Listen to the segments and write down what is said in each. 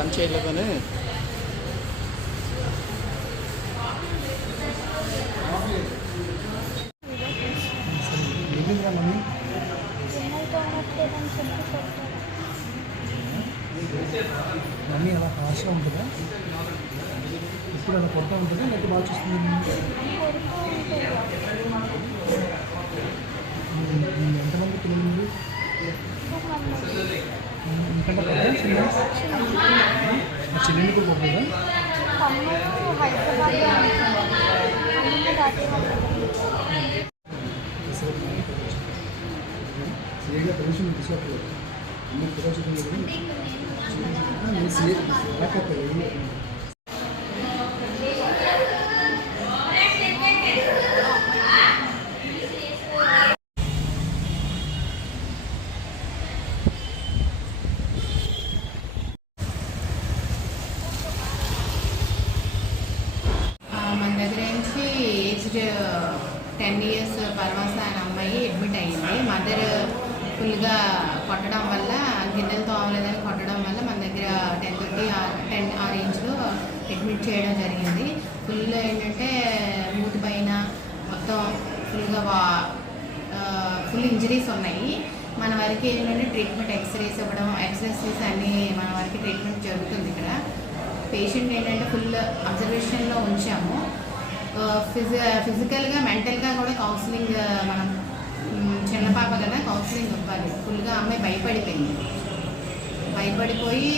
పని చేయలేదని మమ్మీ అలా హార్ష్గా ఉంటుందా? ఇప్పుడు అలా కొడతా ఉంటుందా లేకపోతే బాగా చూస్తుంది? ఎంతమంది పిల్లలు? ఇంకంటే కదా చిన్న చెల్లెందుకు పోతుందా? సరిగ్గా పెన్షన్ తీసుకోవట్లేదు అమ్మ కూడా చూపించలేదు నేను సీఏ రాకపోయాను. మన దగ్గర నుంచి ఏజ్డ్ 10 years పర్వాస అనే అమ్మాయి అడ్మిట్ అయ్యింది. మదర్ ఫుల్గా కొట్టడం వల్ల గిన్నెలు తోమలేదని కొట్టడం వల్ల మన దగ్గర 10:30 ఆ రేంజ్లో అడ్మిట్ చేయడం జరిగింది. ఫుల్ ఏంటంటే మూతి పైన మొత్తం ఫుల్ ఇంజరీస్ ఉన్నాయి. మన వరకు ఏంటంటే ట్రీట్మెంట్ ఎక్స్రేస్ ఇవ్వడం, ఎక్సర్సైజెస్ అన్నీ మన వరకు ట్రీట్మెంట్ జరుగుతుంది. ఇక్కడ పేషెంట్ ఏంటంటే ఫుల్ అబ్జర్వేషన్లో ఉంచాము. ఫిజికల్గా మెంటల్గా కూడా కౌన్సిలింగ్, మనం చిన్న పాప కదా కౌన్సిలింగ్ ఇవ్వాలి. ఫుల్గా అమ్మాయి భయపడిపోయి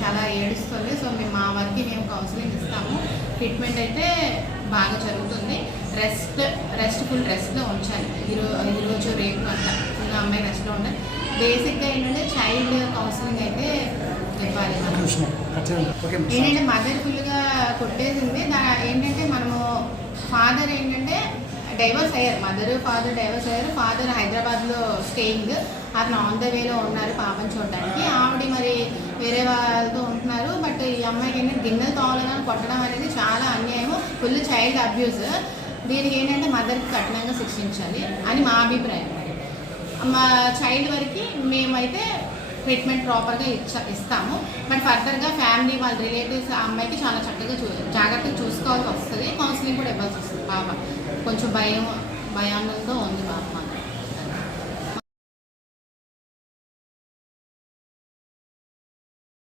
చాలా ఏడుస్తుంది. సో మేము మా వరకు మేము కౌన్సిలింగ్ ఇస్తాము. ట్రీట్మెంట్ అయితే బాగా జరుగుతుంది. ఫుల్ రెస్ట్లో ఉంచాలి. ఈరోజు రేపు అంతా ఫుల్గా అమ్మాయి రెస్ట్లో ఉండాలి. బేసిక్గా ఏంటంటే చైల్డ్ కౌన్సిలింగ్ అయితే ఇవ్వాలి. ఏంటంటే మదర్ ఫుల్గా కొట్టేసింది. ఏంటంటే మనము ఫాదర్ ఏంటంటే డైవర్స్ అయ్యారు. ఫాదర్ డైవర్స్ అయ్యారు. ఫాదర్ హైదరాబాద్లో స్టేయింగ్, అతను ఆన్ ద వేలో ఉన్నారు పాపని చూడడానికి. ఆవిడ మరి వేరే వాళ్ళతో ఉంటున్నారు. బట్ ఈ అమ్మాయికి ఏంటంటే గిన్నెలు తోమలని కొట్టడం అనేది చాలా అన్యాయం, ఫుల్ చైల్డ్ అబ్యూస్. దీనికి ఏంటంటే మదర్కి కఠినంగా శిక్షించాలి అని మా అభిప్రాయం. మా చైల్డ్ వరకు మేమైతే ట్రీట్మెంట్ ప్రాపర్గా ఇస్తాము. బట్ ఫర్దర్గా ఫ్యామిలీ వాళ్ళ రిలేటివ్స్ ఆ అమ్మాయికి చాలా చక్కగా జాగ్రత్తగా చూసుకోవాల్సి వస్తుంది. కౌన్సిలింగ్ కూడా ఇవ్వాల్సి వస్తుంది. పాప కొంచెం భయాందోళనతో ఉంది పాప.